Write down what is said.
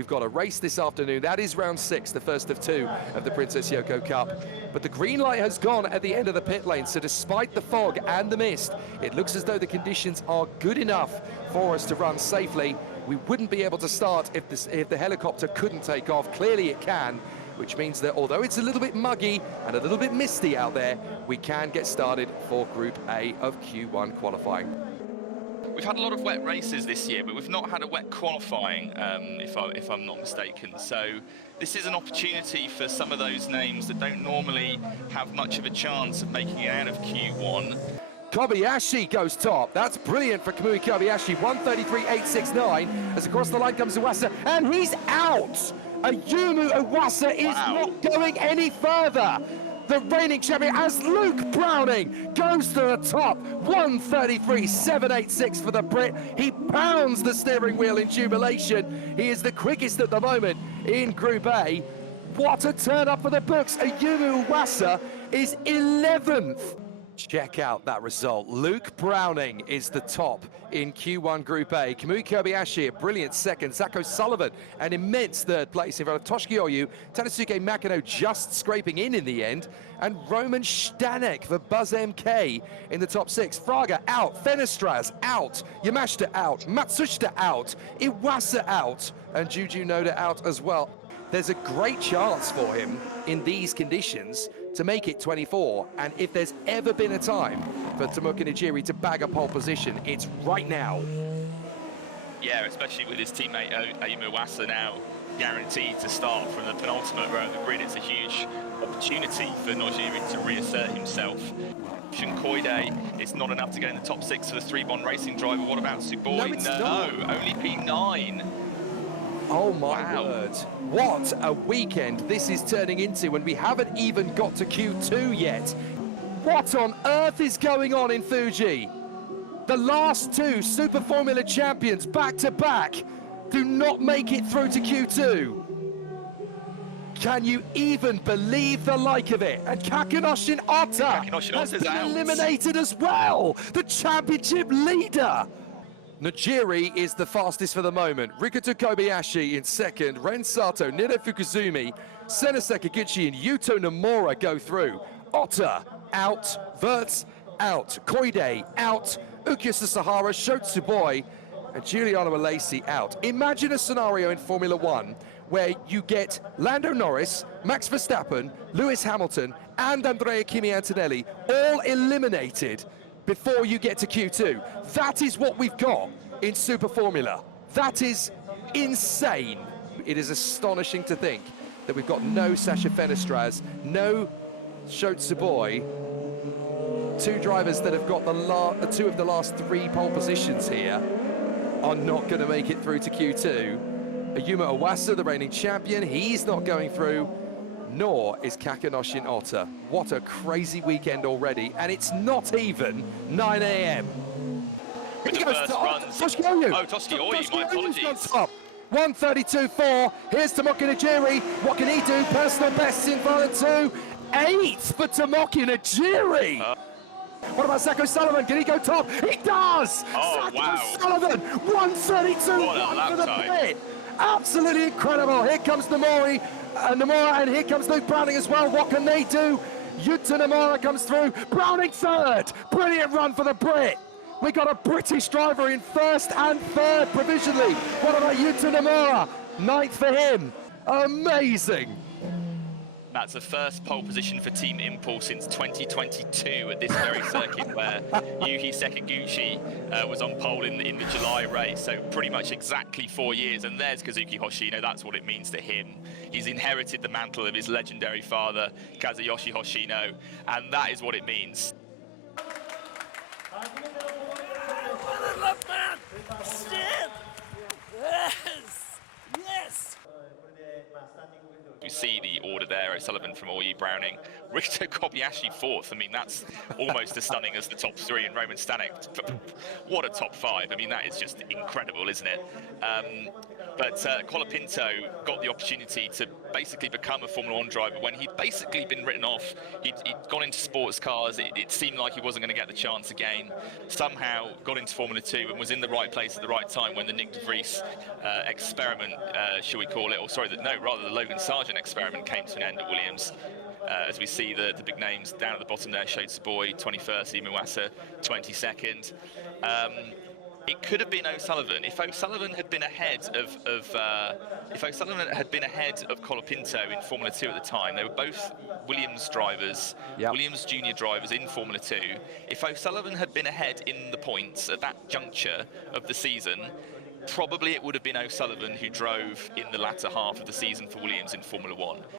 We've got a race this afternoon. That is round 6, the first of 2 of the Princess Yoko Cup. But the green light has gone at the end of the pit lane, so despite the fog and the mist, it looks as though the conditions are good enough for us to run safely. We wouldn't be able to start if the helicopter couldn't take off. Clearly it can, which means that although it's a little bit muggy and a little bit misty out there, we can get started for Group A of Q1 qualifying. We've had a lot of wet races this year, but we've not had a wet qualifying, if I'm not mistaken. So this is an opportunity for some of those names that don't normally have much of a chance of making it out of Q1. Kobayashi goes top. That's brilliant for Kamui Kobayashi. 1:33.869 as across the line comes Iwasa, and he's out. Ayumu Iwasa is not going any further. The reigning champion as Luke Browning goes to the top. 1:33.786 for the Brit. He pounds the steering wheel in jubilation. He is the quickest at the moment in Group A. What a turn up for the books. Ayumu Iwasa is 11th. Check out that result. Luke Browning is the top in Q1 Group A. Kamui Kobayashi, a brilliant second. Zako Sullivan, an immense third place in front of Toshiki Oyu. Tanosuke Makino just scraping in the end. And Roman Stanek for Buzz MK in the top 6. Fraga out, Fenestraz out, Yamashita out, Matsushita out, Iwasa out, and Juju Noda out as well. There's a great chance for him in these conditions to make it 24, and if there's ever been a time for Tomoki Nijiri to bag a pole position, it's right now. Yeah, especially with his teammate Ayumu Iwasa now guaranteed to start from the penultimate row of the grid. It's a huge opportunity for Nijiri to reassert himself. Shinkoide, it's not enough to get in the top 6 for the 3-Bon Racing driver. What about Suboi? No, only P9. Oh my word. What a weekend this is turning into, and we haven't even got to Q2 yet. What on earth is going on in Fuji? The last 2 Super Formula champions back-to-back do not make it through to Q2. Can you even believe the like of it? And Kakunoshin Ota has been eliminated as well, the championship leader. Nijiri is the fastest for the moment. Rikuto Kobayashi in second. Ren Sato, Niro Fukuzumi, Sena Sakaguchi and Yuto Nomura go through. Ota out, Wirtz out, Koide out, Ukiyo Sahara, Shotsuboi, and Giuliano Alesi out. Imagine a scenario in Formula One where you get Lando Norris, Max Verstappen, Lewis Hamilton, and Andrea Kimi Antonelli all eliminated before you get to Q2. That is what we've got in Super Formula. That is insane. It is astonishing to think that we've got no Sasha Fenestraz, no Shotsuboi, 2 drivers that have got the 2 of the last 3 pole positions here are not going to make it through to Q2. Ayumu Iwasa, the reigning champion, he's not going through, nor is Kakunoshin Ota. What a crazy weekend already, and it's not even 9 a.m. With the first runs. Toshiki Oyu. Oh, Toshiki Oyu, my apologies. 1:32.4. Here's Tomoki Nijiri. What can he do? Personal bests in front of 2. 8th for Tomoki Nijiri. What about Zako Sullivan? Can he go top? He does! Oh, Zako Sullivan, 1:32.1 for the pit. Absolutely incredible. Here comes Nomura, and here comes Luke Browning as well. What can they do? Yuta Nomura comes through. Browning third. Brilliant run for the Brit. We got a British driver in first and third provisionally. What about Yuta Nomura? 9th for him. Amazing. That's the first pole position for Team Impulse since 2022 at this very circuit where Yuhi Sekaguchi was on pole in the July race. So pretty much exactly 4 years. And there's Kazuki Hoshino. That's what it means to him. He's inherited the mantle of his legendary father, Kazuyoshi Hoshino. And that is what it means. You see the order there, O'Sullivan from Oyi, Browning, Rikuto Kobayashi 4th. I mean, that's almost as stunning as the top 3, and Roman Stanek, what a top 5. I mean, that is just incredible, isn't it? But Colapinto got the opportunity to basically become a Formula 1 driver when he'd basically been written off. He'd gone into sports cars. It seemed like he wasn't going to get the chance again. Somehow got into Formula 2 and was in the right place at the right time when the Nick de Vries experiment, shall we call it, or sorry, rather the Logan Sargent experiment came to an end at Williams. As we see the big names down at the bottom there, Shade Savoy 21st, Iwasa 22nd. It could have been O'Sullivan if O'Sullivan had been ahead of Colapinto in Formula 2 at the time. They were both Williams drivers, Williams junior drivers in Formula 2. If O'Sullivan had been ahead in the points at that juncture of the season, probably it would have been O'Sullivan who drove in the latter half of the season for Williams in Formula 1.